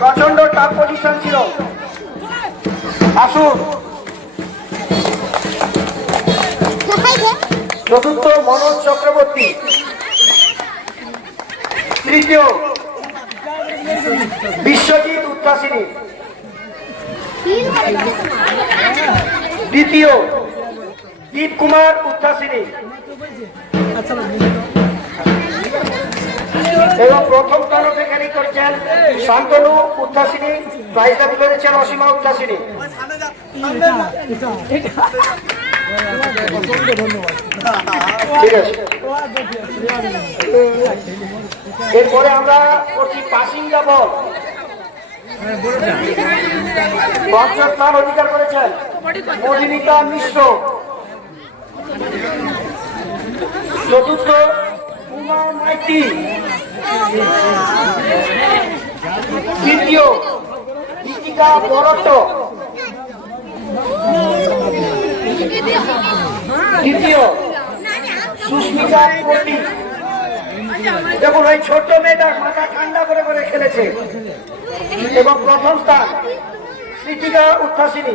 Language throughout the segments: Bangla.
প্রচণ্ড টাফ পজিশন ছিল। আসুন। চতুর্থ মনোজ চক্রবর্তী। তৃতীয় বিশ্বজিৎ উত্তাসিনী দ্বিতীয় দীপ কুমার উত্তাসিনী এবং প্রথম স্থান অধিকারী করেছেন? শান্তনু উত্তাসিনী প্রাইজ দাবি করেছেন অসীমা উত্তাসিনী এরপরে আমরা করছি পাসিংটা বল। পঞ্চম স্থান অধিকার করেছেন মধুমিতা মিশ্র। চতুর্থ মাইতি। তৃতীয়, দীপিকা বরট তৃতীয়, সুস্মিতা কোটি দেখুন, ওই ছোট্ট মেয়েটা মাথা ঠান্ডা করে করে খেলেছে। এবং প্রথম স্থান স্মৃতিকা উত্থাসিনী।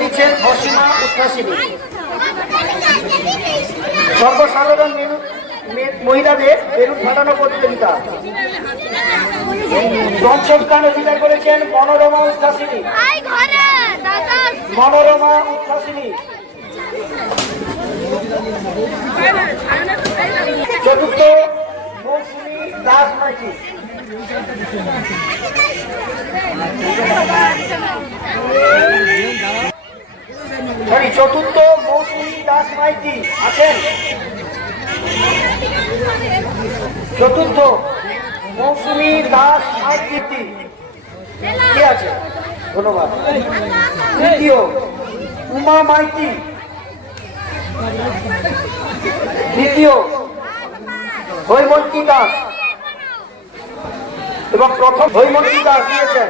দিচ্ছেন অসীমা উত্থাসিনী। সর্বসাধারণ মহিলাদের বেলুন ফাটানো প্রতিযোগিতা। পঞ্চম স্থান অধিকার করেছেন মনোরমা উচ্ছ্বাসিনী। আই মনোরমা উচ্ছ্বাসিনী। চতুর্থ মৌসুমী দাস মাইতি। সরি চতুর্থ মৌসুমী দাস মাইতি আছেন। চতুর্থ মৌসুমী দাস মাইতি কে আছে? ধন্যবাদ। তৃতীয় উমা মাইতি। দ্বিতীয় হৈমন্তী দাস। এবং প্রথম হৈমন্তী দাস দিয়েছেন।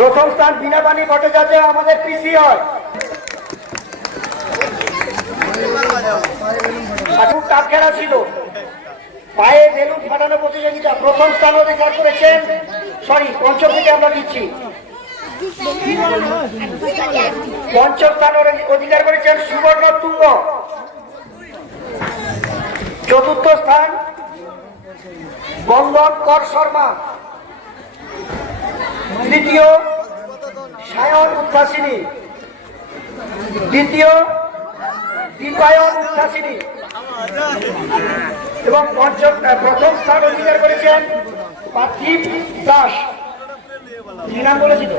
প্রথম স্থান বিনাপানি ভট্টাচার্য, আমাদের পিসি হয়। ছিল। পায়ে বেলুন ফাটানো প্রতিযোগিতা প্রথম স্থান অধিকার করেছেন। সরি পঞ্চম থেকে আমরা পঞ্চম স্থান অধিকার করেছেন সুবর্ণ তুঙ্গ। চতুর্থ স্থান বন্দন কর শর্মা। তৃতীয় সায়ন উচ্ছ্বাসিনী। দ্বিতীয়, দীপায়ন উচ্ছ্বাসিনী। এবং পঞ্চম প্রথম স্থান অধিকার করেছেন পার্থিব দাস। নাম বলেছি তো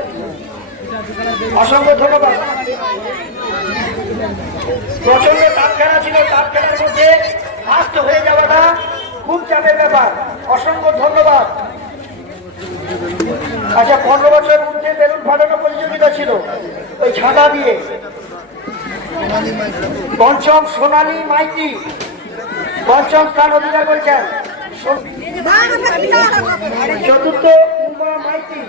অসংখ্য ধন্যবাদ। প্রচণ্ড তাপ খেলা ছিল তাপ খেলার মধ্যে ফার্স্ট হয়ে যাওয়াটা খুব চাপের ব্যাপার। অসংখ্য ধন্যবাদ। আচ্ছা পনেরো বছর মধ্যে বেলুন ফাটানো প্রতিযোগিতা ছিল, ওই ছাতা দিয়ে। পঞ্চম সোনালী মাইতি। পঞ্চম স্থান অধিকার করেছেন? চতুর্থ উমা মাইতি।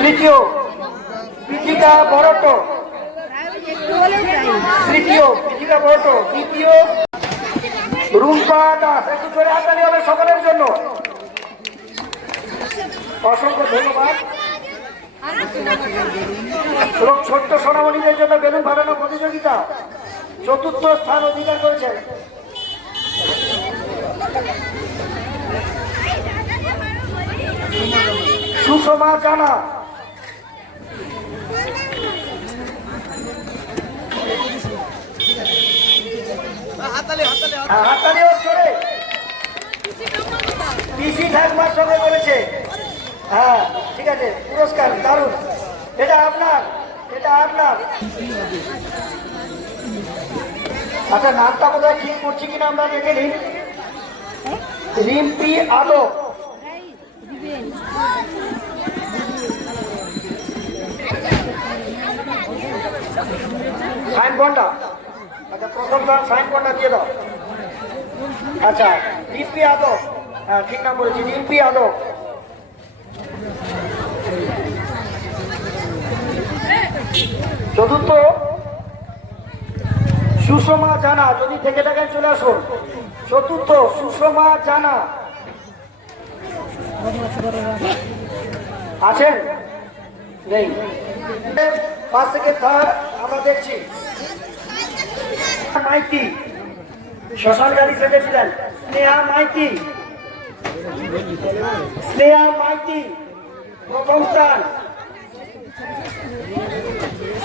তৃতীয় পিঠিকা বরট তৃতীয় পিঠিকা বরট দ্বিতীয় রুম্পা দাস। একটু জোরে হাতালি হবে সকলের জন্য। অসংখ্য ধন্যবাদ। এবং ছোট্ট সোনামণিদের জন্য বেলুন ফাটানো প্রতিযোগিতা চতুর্থ স্থান অধিকার করেছেন সুষমা জানা। হ্যাঁ, ওর জোরে। পিসি ঠাকুমার সঙ্গে হ্যাঁ আছে পুরস্কার, দারুণ। এটা আপনার এটা আপনার। আচ্ছা নামটা বোধহয় ঠিক করছি কিনা আমরা দেখে নিন রিম্পি আলো সাইন বন্ডা আচ্ছা প্রথম দাম সাইন বন্ডা দিয়ে দাও। আচ্ছা রিম্পি আদব। হ্যাঁ ঠিক নাম বলেছি। রিম্পি আদব। চতুর্থ, সুষমা জানা, যদি থেকে থাকেন চলে আসুন। চতুর্থ, সুষমা জানা। আছেন? নেই। পাঁচ থেকে থার্ড আমরা দেখছি। মাইতি, শ্মশান গাড়ি সেজেছিলেন। স্নেহা মাইতি স্নেহা মাইতি, প্রথম স্থান।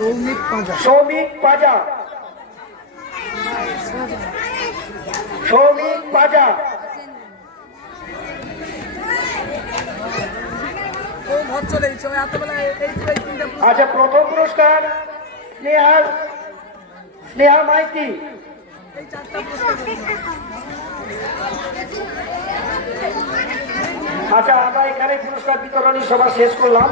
সৌমিক পাজা। সৌমিক পাজা। আচ্ছা প্রথম পুরস্কার স্নেহা স্নেহা মাইতি। আচ্ছা আমরা এখানে পুরস্কার বিতরণী সভা শেষ করলাম।